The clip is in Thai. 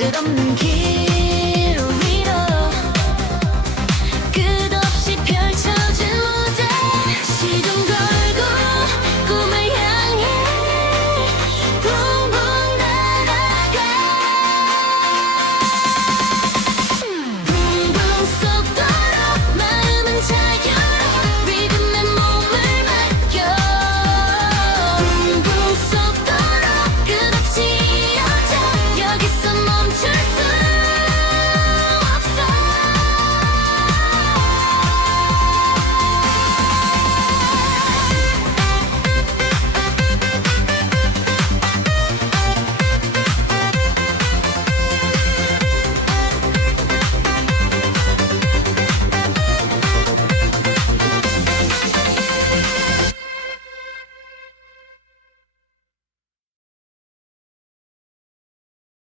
คือต้องคิด